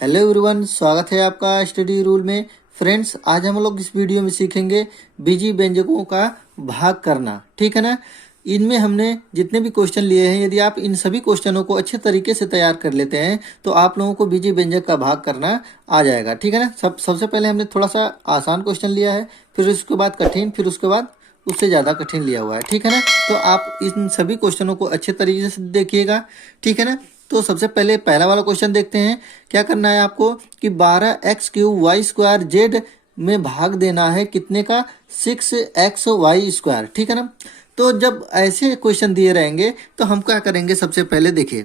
Hello everyone, स्वागत है आपका स्टडी रूल में। फ्रेंड्स, आज हम लोग इस वीडियो में सीखेंगे बीजी व्यंजकों का भाग करना। ठीक है ना। इनमें हमने जितने भी क्वेश्चन लिए हैं, यदि आप इन सभी क्वेश्चनों को अच्छे तरीके से तैयार कर लेते हैं तो आप लोगों को बीजी व्यंजक का भाग करना आ जाएगा। ठीक है ना। सबसे पहले हमने थोड़ा सा आसान क्वेश्चन लिया है, फिर उसके बाद कठिन, फिर उसके बाद उससे ज़्यादा कठिन लिया हुआ है। ठीक है ना। तो आप इन सभी क्वेश्चनों को अच्छे तरीके से देखिएगा। ठीक है ना। तो सबसे पहले पहला वाला क्वेश्चन देखते हैं। क्या करना है आपको कि 12x³ y² में भाग देना है कितने का, 6xy²। ठीक है ना। तो जब ऐसे क्वेश्चन दिए रहेंगे तो हम क्या करेंगे, सबसे पहले देखिए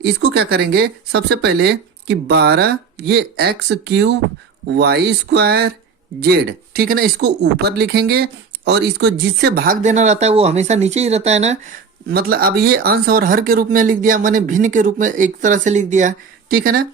इसको क्या करेंगे। सबसे पहले कि 12 ये x³ y²z, ठीक है ना, इसको ऊपर लिखेंगे और इसको जिससे भाग देना रहता है वो हमेशा नीचे ही रहता है ना। मतलब अब ये अंश और हर के रूप में लिख दिया, मैंने भिन्न के रूप में एक तरह से लिख दिया। ठीक है ना।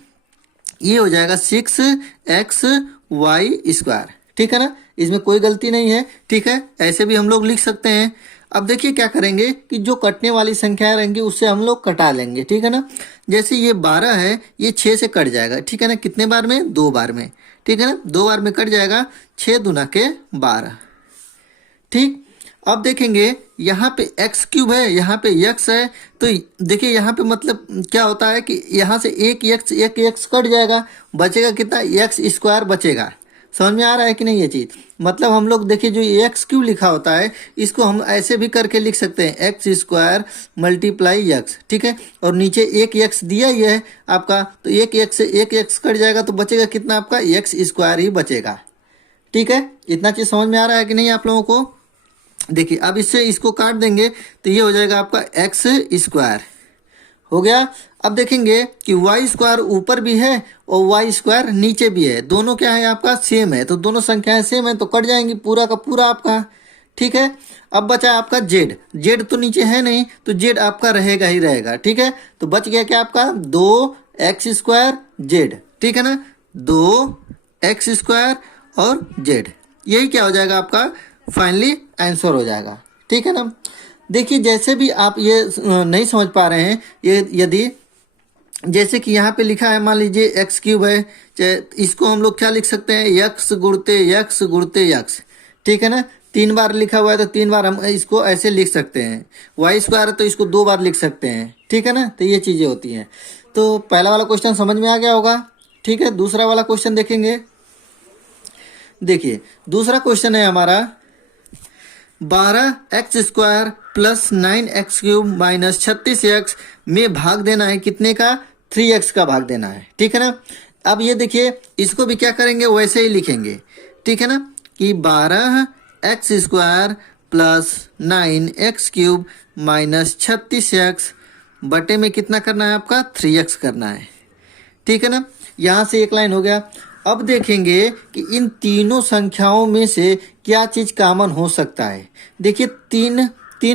ये हो जाएगा 6xy²। ठीक है ना। इसमें कोई गलती नहीं है। ठीक है, ऐसे भी हम लोग लिख सकते हैं। अब देखिए क्या करेंगे कि जो कटने वाली संख्याएं रहेंगी उससे हम लोग कटा लेंगे। ठीक है ना। जैसे ये 12 है, ये 6 से कट जाएगा। ठीक है ना। कितने बार में? 2 बार में। ठीक है ना। 2 बार में कट जाएगा, 6 दूना के 12। ठीक। अब देखेंगे यहाँ पे x³ है, यहाँ पे x है। तो देखिए यहाँ पे मतलब क्या होता है कि यहाँ से एक x कट जाएगा, बचेगा कितना? x² बचेगा। समझ में आ रहा है कि नहीं ये चीज़? मतलब हम लोग देखिए जो x³ लिखा होता है इसको हम ऐसे भी करके लिख सकते हैं, x² × x। ठीक है। और नीचे एक x दिया ही है आपका, तो एक x से एक x कट जाएगा तो बचेगा कितना? आपका x² ही बचेगा। ठीक है। इतना चीज़ समझ में आ रहा है कि नहीं आप लोगों को? देखिए अब इससे इसको काट देंगे तो ये हो जाएगा आपका x² हो गया। अब देखेंगे कि y² ऊपर भी है और y² नीचे भी है, दोनों क्या है आपका? सेम है। तो दोनों संख्याएं सेम है तो कट जाएंगी पूरा का पूरा आपका। ठीक है। अब बचा आपका z तो नीचे है नहीं तो z आपका रहेगा ही रहेगा। ठीक है। तो बच गया क्या आपका? 2x² z। ठीक है ना। 2x² और z, यही क्या हो जाएगा आपका? फाइनली आंसर हो जाएगा। ठीक है ना। देखिए जैसे भी आप ये नहीं समझ पा रहे हैं, ये यदि जैसे कि यहाँ पे लिखा है, मान लीजिए x³ है, चाहे इसको हम लोग क्या लिख सकते हैं? x गुणते x। ठीक है ना। 3 बार लिखा हुआ है तो 3 बार हम इसको ऐसे लिख सकते हैं। y² है तो इसको 2 बार लिख सकते हैं। ठीक है ना। तो ये चीज़ें होती हैं। तो पहला वाला क्वेश्चन समझ में आ गया होगा। ठीक है। दूसरा वाला क्वेश्चन देखेंगे। देखिए दूसरा क्वेश्चन है हमारा 12x² + 9x³ - 36x में भाग देना है कितने का? 3x का भाग देना है। ठीक है ना। अब ये देखिए इसको भी क्या करेंगे? वैसे ही लिखेंगे। ठीक है ना कि 12x² + 9x³ - 36x बटे में कितना करना है आपका? 3x करना है। ठीक है ना। यहाँ से एक लाइन हो गया। अब देखेंगे कि इन तीनों संख्याओं में से क्या चीज़ कॉमन हो सकता है। देखिए तीन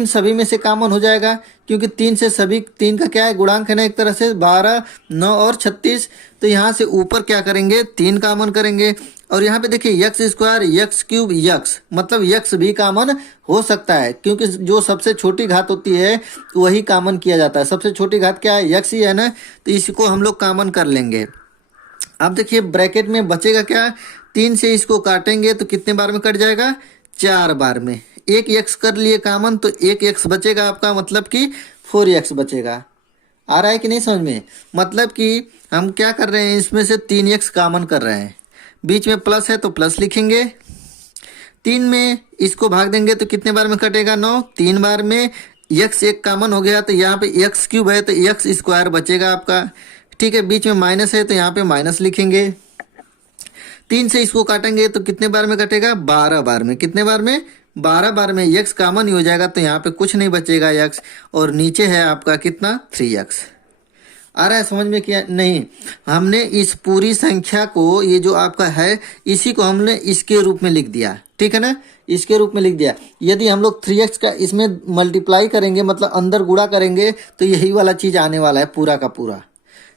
सभी में से कॉमन हो जाएगा, क्योंकि 3 से सभी, 3 का क्या है? गुणांक है ना एक तरह से, 12, 9 और 36। तो यहाँ से ऊपर क्या करेंगे? 3 कॉमन करेंगे। और यहाँ पे देखिए x² x³ x, मतलब x भी कॉमन हो सकता है, क्योंकि जो सबसे छोटी घात होती है वही कॉमन किया जाता है। सबसे छोटी घात क्या है? x ही है ना। तो इसको हम लोग कॉमन कर लेंगे। अब देखिए ब्रैकेट में बचेगा क्या? 3 से इसको काटेंगे तो कितने बार में कट जाएगा? 4 बार में। एक x कर लिए कॉमन तो एक x बचेगा आपका, मतलब कि 4x बचेगा। आ रहा है कि नहीं समझ में? मतलब कि हम क्या कर रहे हैं, इसमें से 3x कॉमन कर रहे हैं, बीच में प्लस है तो प्लस लिखेंगे। 3 में इसको भाग देंगे तो कितने बार में कटेगा? 9। 3 बार में x एक कॉमन हो गया तो यहाँ पे x³ है तो x² बचेगा आपका। ठीक है। बीच में माइनस है तो यहाँ पे माइनस लिखेंगे। 3 से इसको काटेंगे तो कितने बार में कटेगा? 12 बार में। कितने बार में? 12 बार में। x कॉमन ही हो जाएगा तो यहाँ पे कुछ नहीं बचेगा x, और नीचे है आपका कितना? 3x। आ रहा है समझ में? क्या नहीं? हमने इस पूरी संख्या को, ये जो आपका है, इसी को हमने इसके रूप में लिख दिया। ठीक है ना। इसके रूप में लिख दिया। यदि हम लोग 3x का इसमें मल्टीप्लाई करेंगे, मतलब अंदर गुणा करेंगे, तो यही वाला चीज़ आने वाला है पूरा का पूरा।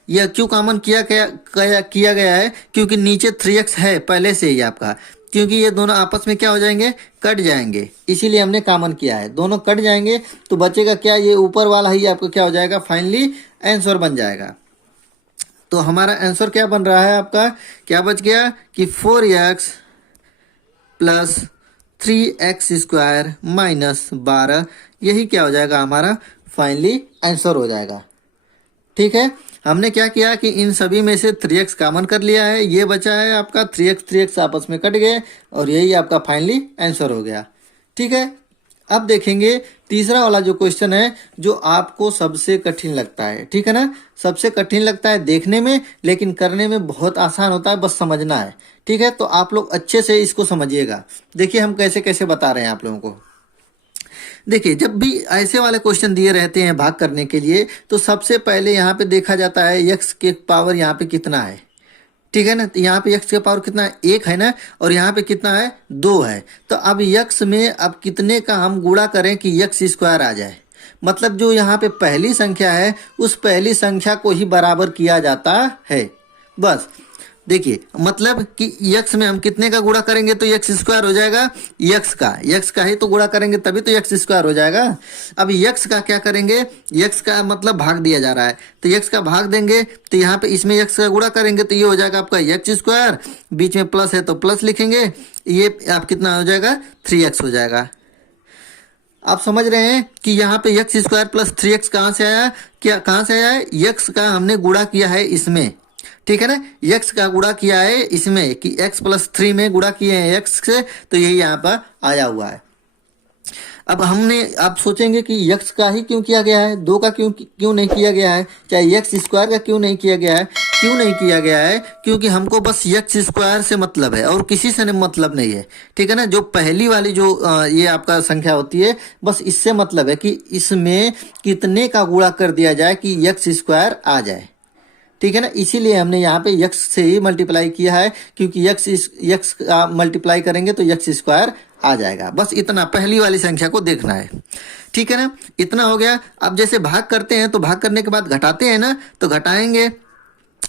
यह क्यों कॉमन किया गया है? क्योंकि नीचे 3x है पहले से ही आपका, क्योंकि ये दोनों आपस में क्या हो जाएंगे? कट जाएंगे। इसीलिए हमने कॉमन किया है। दोनों कट जाएंगे तो बचेगा क्या? ये ऊपर वाला ही आपको क्या हो जाएगा? फाइनली आंसर बन जाएगा। तो हमारा आंसर क्या बन रहा है आपका, क्या बच गया कि 4x प्लस 3x² माइनस 12, यही क्या हो जाएगा हमारा फाइनली आंसर हो जाएगा। ठीक है, हमने क्या किया कि इन सभी में से 3x कॉमन कर लिया है, ये बचा है आपका 3x आपस में कट गए और यही आपका फाइनली आंसर हो गया। ठीक है, अब देखेंगे तीसरा वाला जो क्वेश्चन है जो आपको सबसे कठिन लगता है। ठीक है ना, सबसे कठिन लगता है देखने में, लेकिन करने में बहुत आसान होता है, बस समझना है। ठीक है, तो आप लोग अच्छे से इसको समझिएगा। देखिए हम कैसे कैसे बता रहे हैं आप लोगों को। देखिए जब भी ऐसे वाले क्वेश्चन दिए रहते हैं भाग करने के लिए, तो सबसे पहले यहाँ पे देखा जाता है x के पावर यहाँ पे कितना है। ठीक है ना, तो यहाँ पे x के पावर कितना है, 1 है ना, और यहाँ पे कितना है, 2 है। तो अब x में अब कितने का हम गुणा करें कि x² आ जाए। मतलब जो यहाँ पे पहली संख्या है उस पहली संख्या को ही बराबर किया जाता है। बस देखिए मतलब कि x में हम कितने का गुणा करेंगे तो x² हो जाएगा, x का ही तो गुणा करेंगे तभी तो x² हो जाएगा। अब x का क्या करेंगे, x का मतलब भाग दिया जा रहा है, तो x का भाग देंगे तो यहाँ पे इसमें x का गुणा करेंगे तो ये हो जाएगा आपका x², बीच में प्लस है तो प्लस लिखेंगे, ये आप कितना हो जाएगा 3x हो जाएगा। आप समझ रहे हैं कि यहाँ पे x² प्लस 3x कहाँ से आया, क्या कहाँ से आया है, x का हमने गुणा किया है इसमें। ठीक है ना, x का गुणा किया है इसमें कि x प्लस 3 में गुणा किए हैं x से, तो यही यहाँ पर आया हुआ है। अब हमने आप सोचेंगे कि x का ही क्यों किया गया है, 2 का क्यों नहीं किया गया है, चाहे x² का क्यों नहीं किया गया है। क्यों नहीं किया गया है, क्योंकि हमको बस x² से मतलब है और किसी से मतलब नहीं है। ठीक है ना, जो पहली वाली जो ये आपका संख्या होती है बस इससे मतलब है कि इसमें कितने का गुणा कर दिया जाए कि x² आ जाए। ठीक है ना, इसीलिए हमने यहाँ पे x से ही मल्टीप्लाई किया है, क्योंकि x का मल्टीप्लाई करेंगे तो x² आ जाएगा। बस इतना पहली वाली संख्या को देखना है। ठीक है ना, इतना हो गया। अब जैसे भाग करते हैं तो भाग करने के बाद घटाते हैं ना, तो घटाएंगे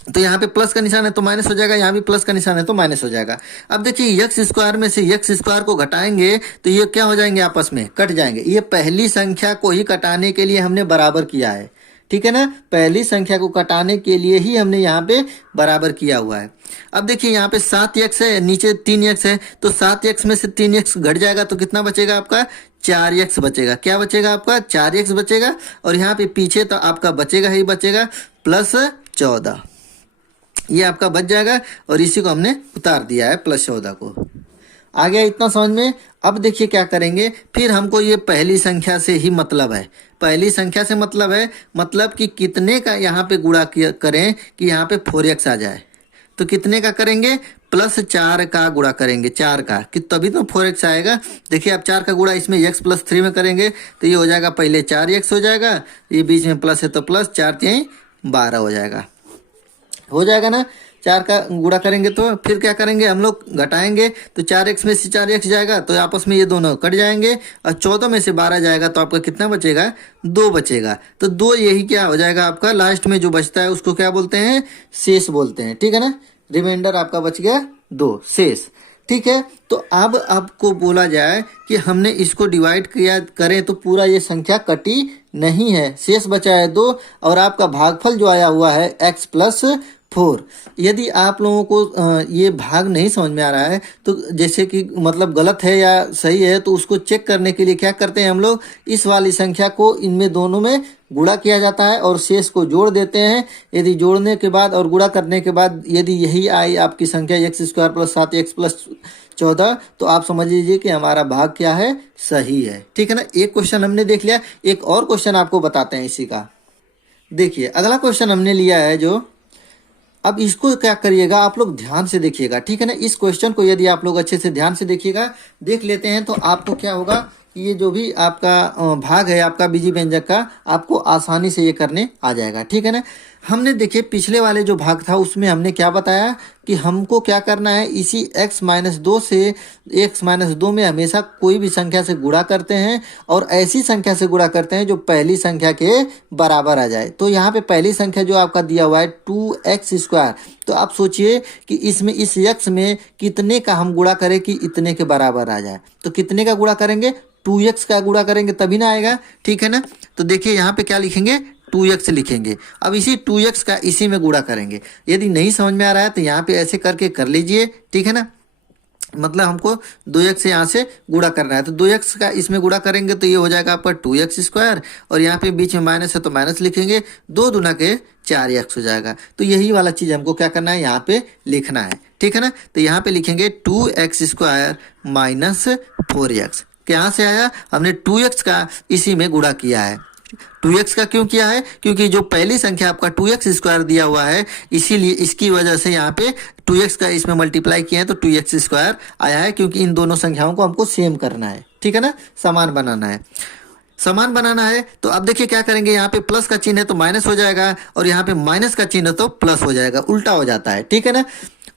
तो यहाँ पे प्लस का निशान है तो माइनस हो जाएगा, यहाँ भी प्लस का निशान है तो माइनस हो जाएगा। अब देखिए x² में से x² को घटाएंगे तो ये क्या हो जाएंगे, आपस में कट जाएंगे। ये पहली संख्या को ही कटाने के लिए हमने बराबर किया है। ठीक है ना, पहली संख्या को कटाने के लिए ही हमने यहाँ पे बराबर किया हुआ है। अब देखिए यहाँ पे 7x है, नीचे 3x है, तो 7x में से 3x घट जाएगा तो कितना बचेगा आपका, 4x बचेगा। क्या बचेगा आपका, 4x बचेगा। और यहाँ पे पीछे तो आपका बचेगा ही बचेगा प्लस 14, ये आपका बच जाएगा और इसी को हमने उतार दिया है प्लस 14 को। आ गया इतना समझ में। अब देखिए क्या करेंगे, फिर हमको ये पहली संख्या से ही मतलब है, पहली संख्या से मतलब है, मतलब कि कितने का यहाँ पे गुणा करें कि यहाँ पे 4x आ जाए। तो कितने का करेंगे, प्लस 4 का गुणा करेंगे, 4 का, कि तभी तो 4x आएगा। देखिए अब 4 का गुणा इसमें x प्लस 3 में करेंगे तो ये हो जाएगा, पहले 4x हो जाएगा, ये बीच में प्लस है तो प्लस 4 3 12 हो जाएगा ना। 4 का गुणा करेंगे तो फिर क्या करेंगे हम लोग, घटाएंगे तो 4x में से 4x जाएगा तो आपस में ये दोनों कट जाएंगे, और 14 में से 12 जाएगा तो आपका कितना बचेगा, 2 बचेगा। तो 2 यही क्या हो जाएगा आपका, लास्ट में जो बचता है उसको क्या बोलते हैं, शेष बोलते हैं। ठीक है ना, रिमाइंडर आपका बच गया 2 शेष। ठीक है, तो अब आपको बोला जाए कि हमने इसको डिवाइड किया करें तो पूरा ये संख्या कटी नहीं है, शेष बचा है 2, और आपका भागफल जो आया हुआ है x प्लस 4। यदि आप लोगों को ये भाग नहीं समझ में आ रहा है तो जैसे कि मतलब गलत है या सही है, तो उसको चेक करने के लिए क्या करते हैं हम लोग, इस वाली संख्या को इनमें दोनों में गुणा किया जाता है और शेष को जोड़ देते हैं। यदि जोड़ने के बाद और गुणा करने के बाद यदि यही आई आपकी संख्या x² प्लस 7x प्लस 14, तो आप समझ लीजिए कि हमारा भाग क्या है, सही है। ठीक है ना, एक क्वेश्चन हमने देख लिया। एक और क्वेश्चन आपको बताते हैं इसी का। देखिए अगला क्वेश्चन हमने लिया है जो, अब इसको क्या करिएगा आप लोग ध्यान से देखिएगा। ठीक है ना, इस क्वेश्चन को यदि आप लोग अच्छे से ध्यान से देखिएगा, देख लेते हैं, तो आपको क्या होगा कि ये जो भी आपका भाग है आपका बीजी व्यंजक का, आपको आसानी से ये करने आ जाएगा। ठीक है ना, हमने देखिए पिछले वाले जो भाग था उसमें हमने क्या बताया कि हमको क्या करना है, इसी x-2 से x-2 में हमेशा कोई भी संख्या से गुणा करते हैं और ऐसी संख्या से गुणा करते हैं जो पहली संख्या के बराबर आ जाए। तो यहाँ पे पहली संख्या जो आपका दिया हुआ है 2x², तो आप सोचिए कि इसमें इस x में कितने का हम गुणा करें कि इतने के बराबर आ जाए। तो कितने का गुणा करेंगे, 2x का गुणा करेंगे तभी ना आएगा। ठीक है ना, तो देखिए यहाँ पे क्या लिखेंगे, 2x लिखेंगे। अब इसी 2x का इसी में गुणा करेंगे। यदि नहीं समझ में आ रहा है तो यहाँ पे ऐसे करके कर लीजिए, ठीक है ना। मतलब हमको 2x से यहाँ से गुणा करना है, तो 2x का इसमें गुणा करेंगे तो ये हो जाएगा आपका 2x², और यहाँ पे बीच में माइनस है तो माइनस लिखेंगे, 2 दूना के 4x हो जाएगा। तो यही वाला चीज़ हमको क्या करना है, यहाँ पे लिखना है, ठीक है ना। तो यहाँ पे लिखेंगे 2x² माइनस 4x। कहाँ से आया, हमने 2x का इसी में गुणा किया है। 2x का क्यों किया है, क्योंकि जो पहली संख्या आपका 2x² दिया हुआ है, इसीलिए इसकी वजह से यहाँ पे 2x का इसमें मल्टीप्लाई किए हैं तो 2x² आया है, क्योंकि इन दोनों संख्याओं को हमको सेम करना है, ठीक है ना, समान बनाना है। समान बनाना है तो अब देखिए क्या करेंगे, यहाँ पे प्लस का चिन्ह है तो माइनस हो जाएगा, और यहाँ पे माइनस का चिन्ह है तो प्लस हो जाएगा, उल्टा हो जाता है, ठीक है ना।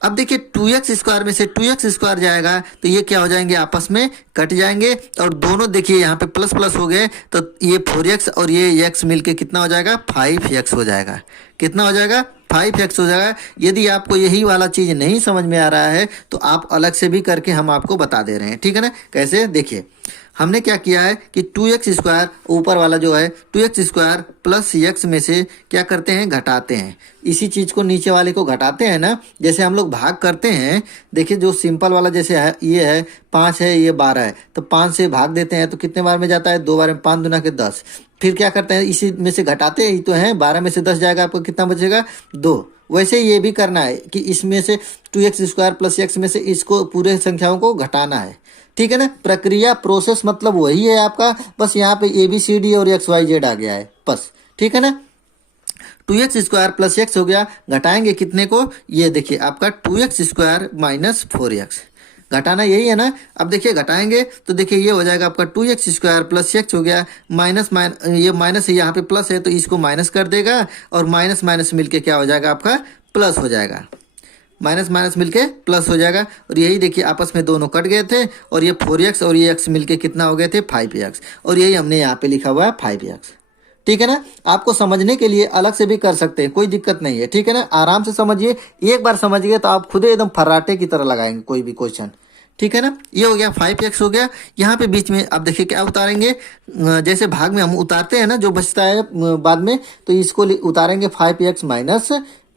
अब देखिए 2x² में से 2x² जाएगा तो ये क्या हो जाएंगे, आपस में कट जाएंगे, और दोनों देखिए यहाँ पे प्लस प्लस हो गए तो ये 4x और ये x मिलके कितना हो जाएगा, 5x हो जाएगा। कितना हो जाएगा, 5x हो जाएगा। यदि आपको यही वाला चीज़ नहीं समझ में आ रहा है तो आप अलग से भी करके हम आपको बता दे रहे हैं, ठीक है ना। कैसे, देखिए हमने क्या किया है कि 2x² ऊपर वाला जो है 2x² प्लस x में से क्या करते हैं, घटाते हैं। इसी चीज़ को नीचे वाले को घटाते हैं ना, जैसे हम लोग भाग करते हैं। देखिए जो सिंपल वाला जैसे है, ये है 5 है, ये 12 है, तो 5 से भाग देते हैं तो कितने बार में जाता है, 2 बार में, 5 दूना के 10। फिर क्या करते हैं, इसी में से घटाते ही तो हैं, 12 में से 10 जाएगा, आपको कितना बचेगा, 2। वैसे ये भी करना है कि इसमें से 2x² प्लस x में से इसको पूरे संख्याओं को घटाना है, ठीक है ना। प्रक्रिया प्रोसेस मतलब वही है आपका, बस यहाँ पे ABCD और XYZ आ गया है बस, ठीक है ना। 2x² प्लस x हो गया, घटाएंगे कितने को, ये देखिए आपका 2x² माइनस 4x, घटाना यही है ना। अब देखिए घटाएंगे तो देखिए ये हो जाएगा आपका 2x² प्लस x हो गया, ये माइनस है, यहाँ पे प्लस है तो इसको माइनस कर देगा, और माइनस माइनस मिलके क्या हो जाएगा, आपका प्लस हो जाएगा। माइनस माइनस मिलके प्लस हो जाएगा, और यही देखिए आपस में दोनों कट गए थे, और ये 4x और ये x मिलके कितना हो गए थे, 5x, और यही हमने यहाँ पे लिखा हुआ है 5x, ठीक है ना। आपको समझने के लिए अलग से भी कर सकते हैं, कोई दिक्कत नहीं है, ठीक है ना। आराम से समझिए, एक बार समझ गए तो आप खुद एकदम फर्राटे की तरह लगाएंगे कोई भी क्वेश्चन, ठीक है ना। ये हो गया 5x हो गया। यहाँ पे बीच में अब देखिए क्या उतारेंगे, जैसे भाग में हम उतारते हैं ना, जो बचता है बाद में, तो इसको उतारेंगे 5x माइनस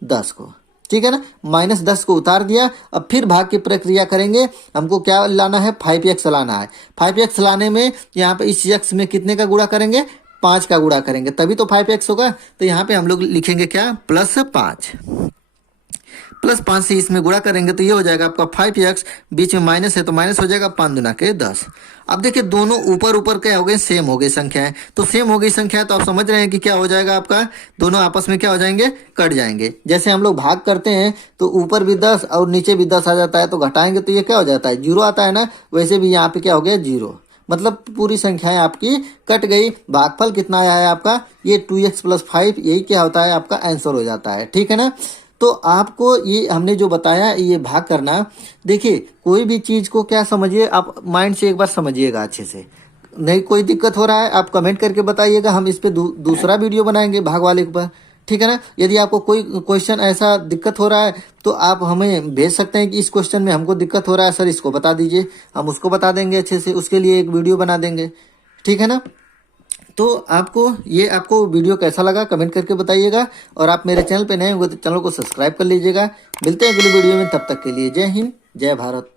10 को, ठीक है ना। माइनस 10 को उतार दिया। अब फिर भाग की प्रक्रिया करेंगे, हमको क्या लाना है, 5x लाना है। 5x लाने में यहाँ पे इस x में कितने का गुणा करेंगे, 5 का गुणा करेंगे, तभी तो 5x होगा। तो यहाँ पे हम लोग लिखेंगे क्या, +5, +5 से इसमें गुणा करेंगे तो ये हो जाएगा आपका 5x, बीच में माइनस है तो माइनस हो जाएगा, 5 दूना के 10। अब देखिए दोनों ऊपर ऊपर क्या हो गए, सेम हो गए संख्याएं, तो सेम हो गई संख्या तो आप समझ रहे हैं कि क्या हो जाएगा, आपका दोनों आपस में क्या हो जाएंगे, कट जाएंगे। जैसे हम लोग भाग करते हैं तो ऊपर भी 10 और नीचे भी 10 आ जाता है, तो घटाएंगे तो ये क्या हो जाता है, 0 आता है ना। वैसे भी यहाँ पे क्या हो गया, 0, मतलब पूरी संख्याएं आपकी कट गई। भागफल कितना आया है आपका, ये 2x + 5, यही क्या होता है, आपका आंसर हो जाता है, ठीक है ना। तो आपको ये हमने जो बताया ये भाग करना, देखिए कोई भी चीज़ को क्या समझिए, आप माइंड से एक बार समझिएगा अच्छे से। नहीं कोई दिक्कत हो रहा है आप कमेंट करके बताइएगा, हम इस पे दूसरा वीडियो बनाएंगे भाग वाले के ऊपर, ठीक है ना। यदि आपको कोई क्वेश्चन ऐसा दिक्कत हो रहा है तो आप हमें भेज सकते हैं कि इस क्वेश्चन में हमको दिक्कत हो रहा है सर, इसको बता दीजिए, हम उसको बता देंगे अच्छे से, उसके लिए एक वीडियो बना देंगे, ठीक है ना। तो आपको वीडियो कैसा लगा कमेंट करके बताइएगा, और आप मेरे चैनल पे नए होंगे तो चैनल को सब्सक्राइब कर लीजिएगा। मिलते हैं अगली वीडियो में, तब तक के लिए जय हिंद, जय भारत।